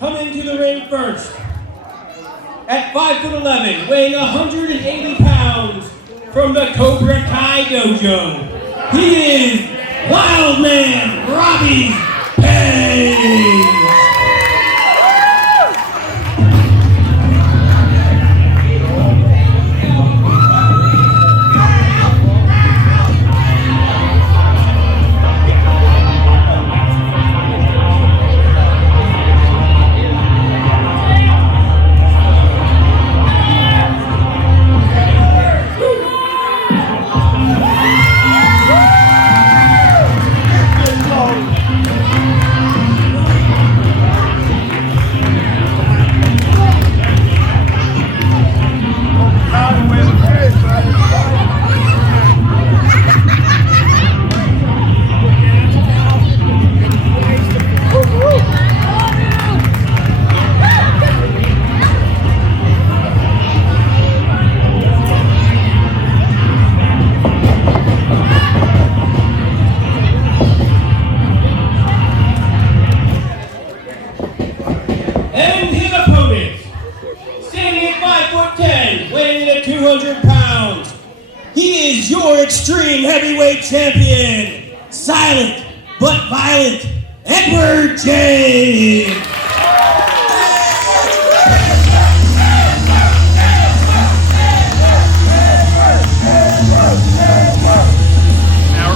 Coming to the ring first, at 5'11", weighing 180 pounds, from the Cobra Kai Dojo, he is Wild Man Robbie Paige. And his opponent, standing at 5'10", weighing in at 200 pounds, he is your Xtream Heavyweight Champion, silent but violent, Edward James. Now,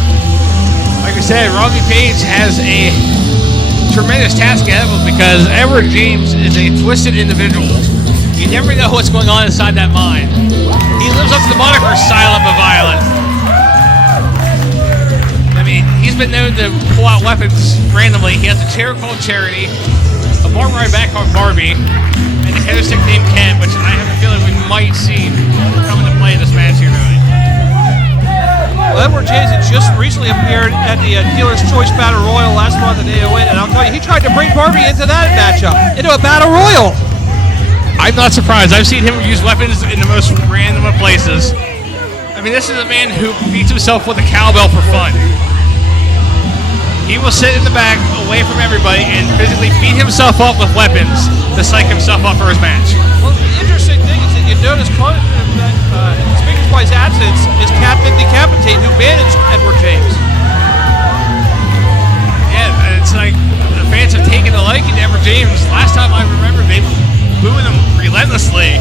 like I said, Robbie Paige has a tremendous task ahead of him because Edward James is a twisted individual. You never know what's going on inside that mind. He lives up to the moniker silent but violent. I mean, he's been known to pull out weapons randomly. He has a chair called Charity, a bar ride back called Barbie, and a kendo stick named Ken, which I have a feeling we might see come into play in this match here tonight. Well, Edward James had just recently appeared at the Dealer's Choice Battle Royal last month at AON, and I'll tell you, he tried to bring Barbie into that matchup, into a Battle Royal. I'm not surprised. I've seen him use weapons in the most random of places. I mean, this is a man who beats himself with a cowbell for fun. He will sit in the back away from everybody and physically beat himself up with weapons to psych himself up for his match. Well, the interesting thing is that you notice that speaking by his absence is Captain Decapitate, who managed Edward James. Yeah, it's like the fans have taken a liking to Edward James. Last time I remember, they were booing him relentlessly.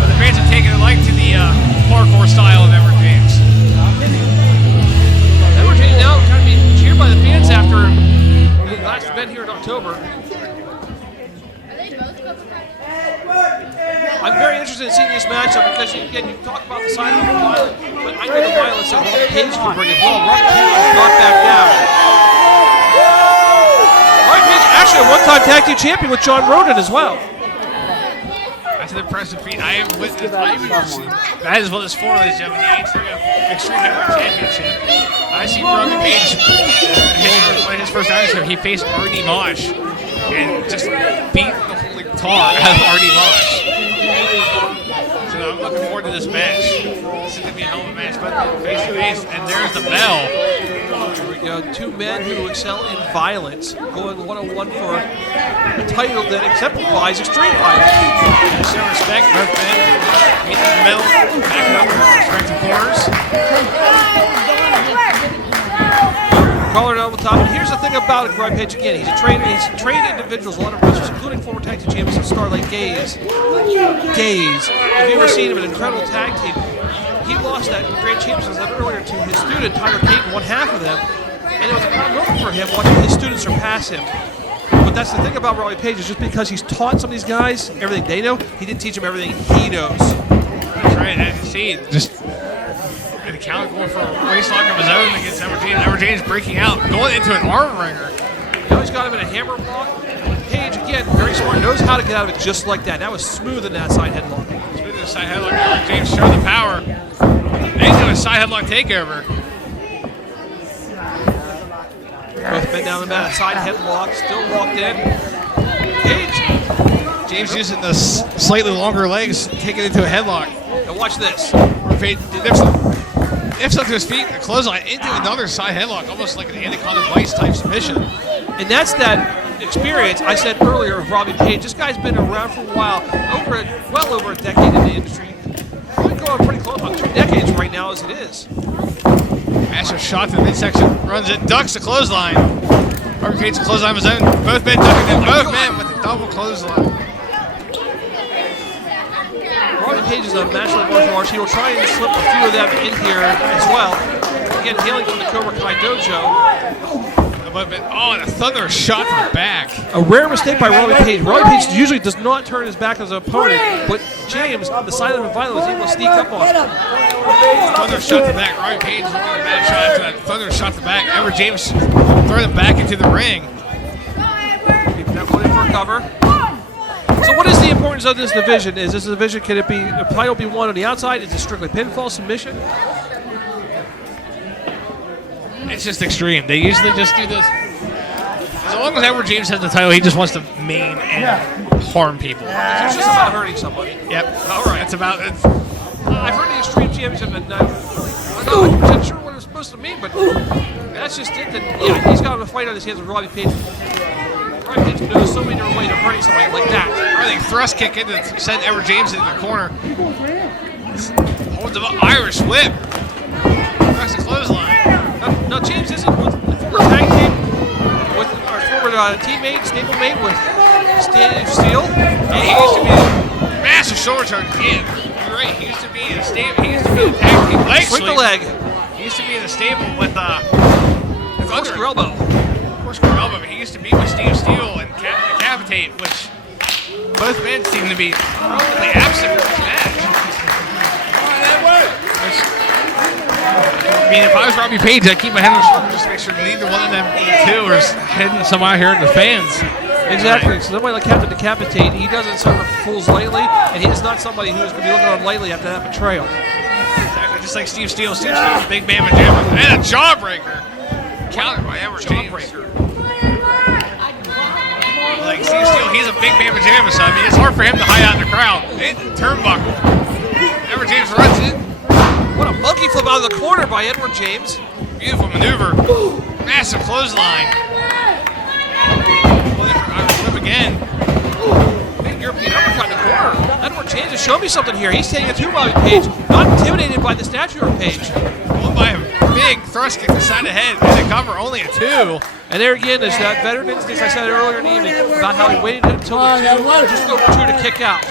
But the fans have taken a liking to the hardcore style of Edward James. Edward James now kind of being cheered by the fans after the last event here in October. I'm very interested in seeing this matchup because, again, you talk about the silent and violent, but I know the violence that Robbie Paige can bring as well. Robbie Paige does not back down. Robbie Paige actually a one-time tag team champion with John Roden as well. That's an impressive feat. I have witnessed. That is what it's for, ladies and gentlemen. The Xtream Heavyweight Championship. I see Robbie Paige his first matchup. He faced R.D. Mosh and just beat the holy tar out of R.D. Mosh. So I'm looking forward to this match. This is going to be a hell of a match, but face to face, and there's the bell. Here we go. Two men who excel in violence, going one-on-one for a title that exemplifies extreme violence. Show respect, both men. Meet in the middle, back up, respective corners. Collar down the top. And here's the thing about it, Robbie Paige, again, he's trained individuals, a lot of wrestlers, including former tag team champions of Starlight Gaze. Gaze. If you've ever seen him, an incredible tag team. He lost that great champions earlier to his student, Tyler Caton, one half of them. And it was a proud moment for him watching his students surpass him. But that's the thing about Robbie Paige, is just because he's taught some of these guys everything they know, he didn't teach them everything he knows. That's right, as you see, just the count going for a waist lock of his own against Edward James. Edward James breaking out, going into an arm wringer. Now he's got him in a hammer block. Paige, again, very smart, knows how to get out of it just like that. That was smooth in that side headlock. Smooth in the side headlock. Edward James showed the power. Then he's doing a side headlock takeover. Both men down the mat, side headlock, still locked in. Paige. James using the slightly longer legs, taking it into a headlock. Now watch this. Paige lifts up to his feet, a clothesline into another side headlock, almost like an Anaconda Vice type submission. And that's that experience, I said earlier of Robbie Paige, this guy's been around for a while, well over a decade in the industry. Probably going pretty close, about 2 decades right now as it is. Massive shot to the midsection, runs it, ducks the clothesline. Robbie Paige clothesline of his own. Both men ducking it, both men with a double clothesline. Robbie Paige is a master of martial arts. He will try and slip a few of them in here as well. Again, hailing from the Cobra Kai Dojo. Oh, and a thunder shot to the back. A rare mistake by Robbie Paige. Robbie Paige usually does not turn his back on his opponent, but James, the silent advisor, was able to sneak up on him. Thunder shot to the back. Robbie Paige looking at a bad shot after that thunder shot to the back. Edward James throwing him back into the ring. Now going in for a cover. So what is the importance of this division? Is this a division, can it be, a title be won on the outside? Is it strictly pinfall, submission? It's just extreme. They usually just do this. As long as Edward James has the title, he just wants to maim and harm people. It's just about hurting somebody. Yep. All right. It's about. I've heard the Extreme Championship, and I'm not 100% sure what it's supposed to mean, but that's just it. That, yeah, he's got a fight on his hands with Robbie Paige. Robbie Paige knows so many different ways of hurting somebody like that. I think thrust kick into send Edward James into the corner. Holds the Irish whip. Press the clothesline. Now James isn't with the former tag team with our former teammate, stablemate with Steel. Yeah, he used to be a massive shoulder charge. Yeah, you're right. He used to be in a stable. He used to be in a tag team. Swing the leg. He used to be in a stable with Corkscrew elbow. Corkscrew elbow. He used to be with Steve Steele and Decapitate, which both men seem to be relatively absent from this match. I mean, if I was Robbie Paige, I'd keep my head on the shoulder just to make sure neither one of them two are heading somewhere out here in the fans. Exactly. So somebody like Captain Decapitate, he doesn't serve fools lightly, and he is not somebody who is going to be looking on lightly after that betrayal. Exactly. Just like Steve Steele. Steve Steele's a big man with jam and a jawbreaker. Countered by Edward James. Like Steve Steele, he's a big man with jam, so I mean, it's hard for him to hide out in the crowd. Turnbuckle. Edward James runs in. What a monkey flip out of the corner by Edward James. Beautiful maneuver. Massive clothesline. Irish whip again. Big European uppercut in the corner. Edward James has shown me something here. He's taking it to Robbie Paige. Not intimidated by the stature of Paige. Won by a big thrust kick to the side of the head. And the cover only a 2. And there again is that veteran instinct I said earlier in the evening about how he waited until the 2, just over 2 to kick out.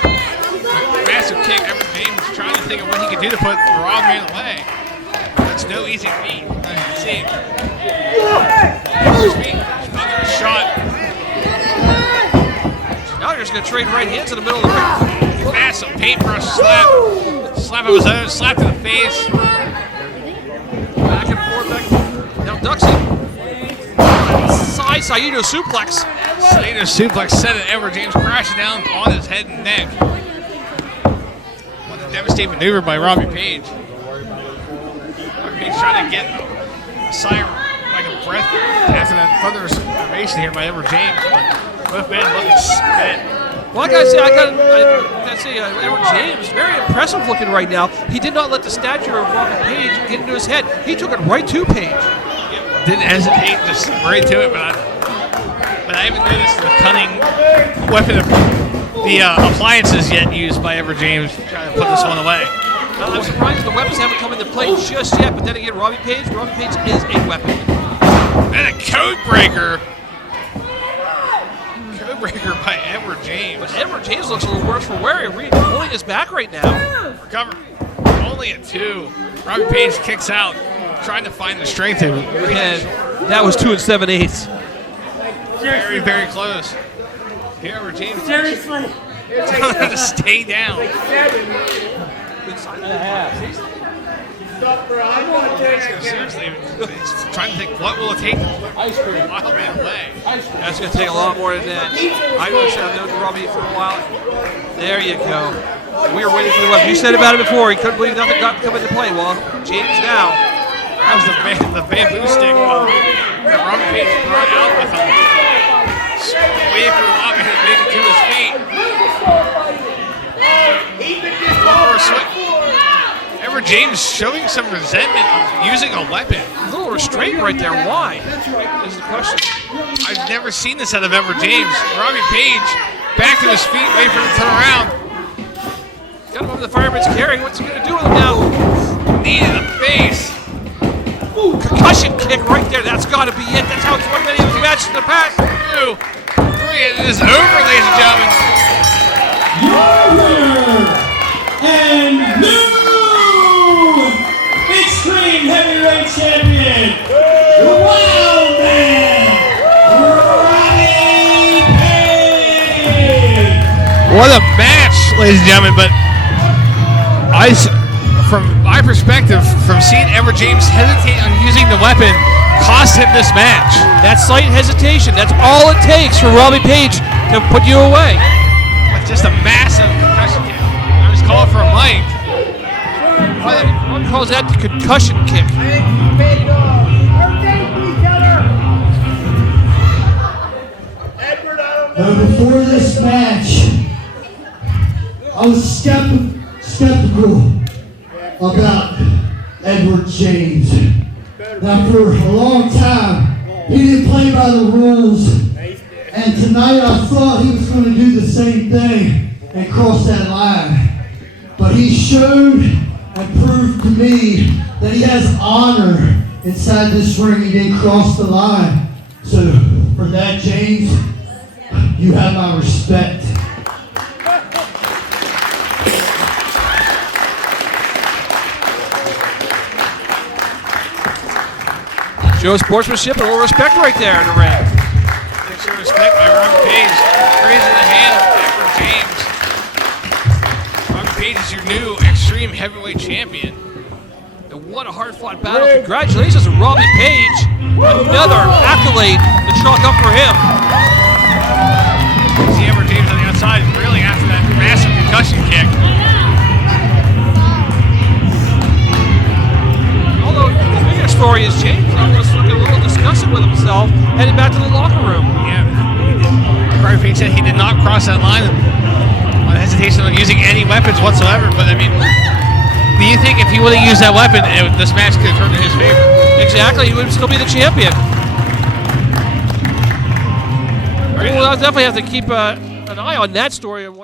Massive kick. Edward James trying to think of what he could do to put the Raw man away. That's no easy feat. As you can see. Another shot. Now you're just going to trade right hands in the middle of the ring. Massive paintbrush slap. Slap of his own. Slap to the face. Back and forth. Now ducks it. Side Saito suplex. Saito suplex sent Edward James crashing down on his head and neck. What a devastating maneuver by Robbie Paige. Robbie Paige trying to get a sigh like a breath after that thunderous ovation here by Edward James. But both men looking spent. Well, I gotta say, Edward James, very impressive looking right now. He did not let the stature of Robbie Paige get into his head. He took it right to Paige. Didn't hesitate, just right to it, but I haven't noticed the cunning weapon of the appliances yet used by Edward James trying to put this one away. I'm surprised the weapons haven't come into play just yet, but then again, Robbie Paige is a weapon. And a code breaker. Code breaker by Edward James. But Edward James looks a little worse for wear. He's pulling his back right now. Recover. Only a 2. Robbie Paige kicks out, trying to find the strength to it. And that was 2 7/8. Very, very close. Here, Edward James. Seriously. Trying to stay down. Seriously, he's trying to think, what will it take to put Wild Man away? That's going to take a lot more than that. I wish I've known Robbie for a while. There you go. We were waiting for the weapon. You said about it before. He couldn't believe nothing got to come into play. Well, James now. That was the bamboo stick that Robbie Paige brought out with him. Waiting for Robbie to make it to his feet. Edward James showing some resentment of using a weapon. A little restraint right there. Why? Is the question. I've never seen this out of Edward James. Robbie Paige back to his feet, waiting for him to turn around. Got him over the fireman's carry. What's he going to do with him now? Knee to the face. Ooh, concussion kick right there. That's got to be it. That's how it's won many of his matches in the past. 2, 3, it is over, ladies and gentlemen. Your winner and new Xtream Heavyweight Champion, Wild Man, Robbie Paige. What a match, ladies and gentlemen, but from my perspective, from seeing Edward James hesitate on using the weapon, cost him this match. That slight hesitation, that's all it takes for Robbie Paige to put you away. With just a massive concussion kick. I was calling for a mic. One calls that the concussion kick. Before this match, I was skeptical about Edward James. Now, for a long time, he didn't play by the rules, and tonight I thought he was going to do the same thing and cross that line. But he showed and proved to me that he has honor inside this ring. He didn't cross the line. So, for that, James, you have my respect. Show sportsmanship and a little respect right there in the ring. Picture of respect by Robbie Paige. Raising the hand of Edward James. Robbie Paige is your new Xtream Heavyweight Champion. And what a hard-fought battle. Congratulations to Robbie Paige. Another accolade to chalk up for him. See Edward James on the outside, really after that massive concussion kick. Although the bigger story is James was looking a little disgusted with himself, heading back to the locker room. Yeah, Robbie Paige said he did not cross that line on the hesitation of using any weapons whatsoever. But I mean, do you think if he would have used that weapon, this match could have turned in his favor? Exactly, he would still be the champion. We'll definitely have to keep an eye on that story and what's